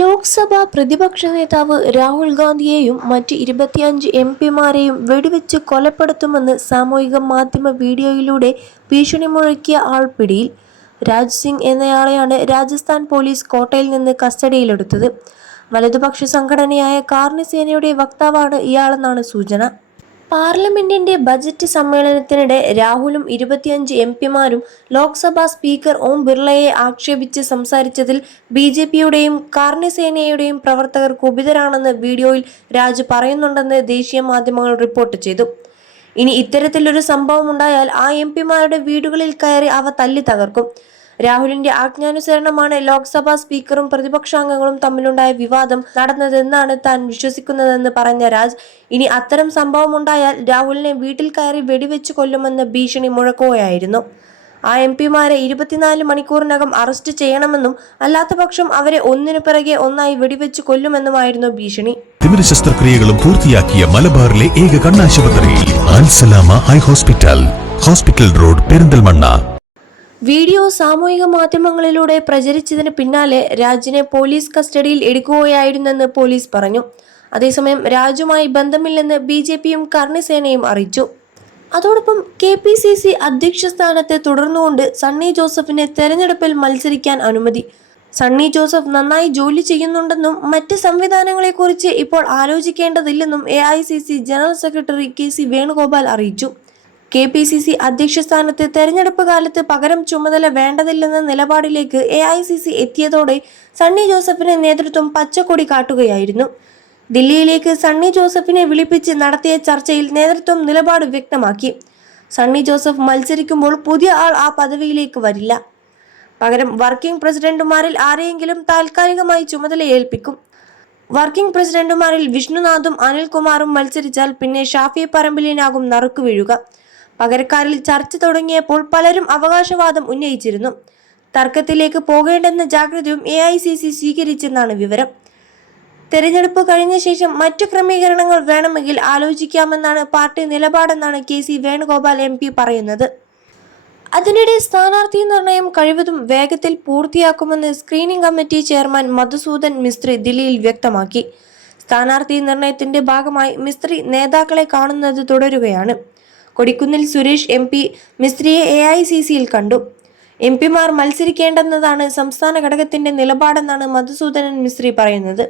ലോക്സഭാ പ്രതിപക്ഷ നേതാവ് രാഹുൽ ഗാന്ധിയെയും മറ്റ് 25 എംപിമാരെയും വെടിവെച്ച് കൊലപ്പെടുത്തുമെന്ന് സാമൂഹിക മാധ്യമ വീഡിയോയിലൂടെ ഭീഷണി മുഴക്കിയ ആൾ പിടിയിൽ. രാജ് സിംഗ് എന്നയാളെയാണ് രാജസ്ഥാൻ പോലീസ് കോട്ടയിൽ നിന്ന് കസ്റ്റഡിയിലെടുത്തത്. വലതുപക്ഷ സംഘടനയായ കാർണി സേനയുടെ വക്താവാണ് ഇയാളെന്നാണ് സൂചന. പാർലമെന്റിന്റെ ബജറ്റ് സമ്മേളനത്തിനിടെ രാഹുലും 25 എംപിമാരും ലോക്സഭാ സ്പീക്കർ ഓം ബിർളയെ ആക്ഷേപിച്ച് സംസാരിച്ചതിൽ ബിജെപിയുടെയും കാർണി സേനയുടെയും പ്രവർത്തകർ കുപിതരാണെന്ന് വീഡിയോയിൽ രാജ് പറയുന്നുണ്ടെന്ന് ദേശീയ മാധ്യമങ്ങൾ റിപ്പോർട്ട് ചെയ്തു. ഇനി ഇത്തരത്തിലൊരു സംഭവം ഉണ്ടായാൽ ആ എംപിമാരുടെ വീടുകളിൽ കയറി അവ തല്ലി തകർക്കും. രാഹുലിന്റെ ആജ്ഞാനുസരണമാണ് ലോക്സഭാ സ്പീക്കറും പ്രതിപക്ഷാംഗങ്ങളും തമ്മിലുണ്ടായ വിവാദം നടന്നതെന്നാണ് താൻ വിശ്വസിക്കുന്നതെന്ന് പറഞ്ഞ രാജ്, ഇനി അത്തരം സംഭവമുണ്ടായാൽ രാഹുലിനെ വീട്ടിൽ കയറി വെടിവെച്ച് കൊല്ലുമെന്ന് ഭീഷണി മുഴക്കുകയായിരുന്നു. ആ എംപിമാരെ 24 മണിക്കൂറിനകം അറസ്റ്റ് ചെയ്യണമെന്നും അല്ലാത്തപക്ഷം അവരെ ഒന്നിനു പിറകെ ഒന്നായി വെടിവെച്ച് കൊല്ലുമെന്നുമായിരുന്നു ഭീഷണി. തിമിര ശസ്ത്രക്രിയകളും പൂർത്തിയാക്കിയ മലബാറിലെ ഏക കണ്ണാശുപത്രി Al Salama eye hospital, hospital road, Perinthalmanna. Video സാമൂഹിക മാധ്യമങ്ങളിലൂടെ പ്രചരിച്ചതിന് പിന്നാലെ രാജിനെ പോലീസ് കസ്റ്റഡിയിൽ എടുക്കുകയായിരുന്നെന്ന് പോലീസ് പറഞ്ഞു. അതേസമയം രാജുമായി ബന്ധമില്ലെന്ന് ബിജെപിയും കർണി സേനയും അറിയിച്ചു. അതോടൊപ്പം KPCC അധ്യക്ഷ സ്ഥാനത്ത് തുടർന്നുകൊണ്ട് സണ്ണി ജോസഫിനെ തെരഞ്ഞെടുപ്പിൽ മത്സരിക്കാൻ അനുമതി. സണ്ണി ജോസഫ് നന്നായി ജോലി ചെയ്യുന്നുണ്ടെന്നും മറ്റ് സംവിധാനങ്ങളെക്കുറിച്ച് ഇപ്പോൾ ആലോചിക്കേണ്ടതില്ലെന്നും AICC general secretary KC Venugopal അറിയിച്ചു. KPCC അധ്യക്ഷ സ്ഥാനത്ത് തെരഞ്ഞെടുപ്പ് കാലത്ത് പകരം ചുമതല വേണ്ടതില്ലെന്ന നിലപാടിലേക്ക് AICC എത്തിയതോടെ സണ്ണി ജോസഫിന്റെ നേതൃത്വം പച്ചക്കൊടി കാട്ടുകയായിരുന്നു. ദില്ലിയിലേക്ക് സണ്ണി ജോസഫിനെ വിളിപ്പിച്ച് നടത്തിയ ചർച്ചയിൽ നേതൃത്വം നിലപാട് വ്യക്തമാക്കി. സണ്ണി ജോസഫ് മത്സരിക്കുമ്പോൾ പുതിയ ആൾ ആ പദവിയിലേക്ക് വരില്ല. പകരം വർക്കിംഗ് പ്രസിഡന്റുമാരിൽ ആരെയെങ്കിലും താൽക്കാലികമായി ചുമതല ഏൽപ്പിക്കും. വർക്കിംഗ് പ്രസിഡന്റുമാരിൽ വിഷ്ണുനാഥും അനിൽകുമാറും മത്സരിച്ചാൽ പിന്നെ ഷാഫി പറമ്പിലിനാകും നറുക്കു വീഴുക. പകരക്കാരിൽ ചർച്ച തുടങ്ങിയപ്പോൾ പലരും അവകാശവാദം ഉന്നയിച്ചിരുന്നു. തർക്കത്തിലേക്ക് പോകേണ്ടെന്ന ജാഗ്രതയും AICC സ്വീകരിച്ചെന്നാണ് വിവരം. തെരഞ്ഞെടുപ്പ് കഴിഞ്ഞ ശേഷം മറ്റു ക്രമീകരണങ്ങൾ വേണമെങ്കിൽ ആലോചിക്കാമെന്നാണ് പാർട്ടി നിലപാടെന്നാണ് KC വേണുഗോപാൽ MP പറയുന്നത്. അതിനിടെ സ്ഥാനാർത്ഥി നിർണയം കഴിവതും വേഗത്തിൽ പൂർത്തിയാക്കുമെന്ന് screening committee chairman Madhusudan Mistry ദില്ലിയിൽ വ്യക്തമാക്കി. സ്ഥാനാർത്ഥി നിർണയത്തിന്റെ ഭാഗമായി മിസ്ത്രി നേതാക്കളെ കാണുന്നത് തുടരുകയാണ്. കൊടിക്കുന്നിൽ സുരേഷ് MP മിസ്ത്രിയെ AICCയിൽ കണ്ടു. MPമാർ മത്സരിക്കേണ്ടെന്നതാണ് സംസ്ഥാന ഘടകത്തിന്റെ നിലപാടെന്നാണ് മധുസൂദനൻ മിസ്ത്രി പറയുന്നത്.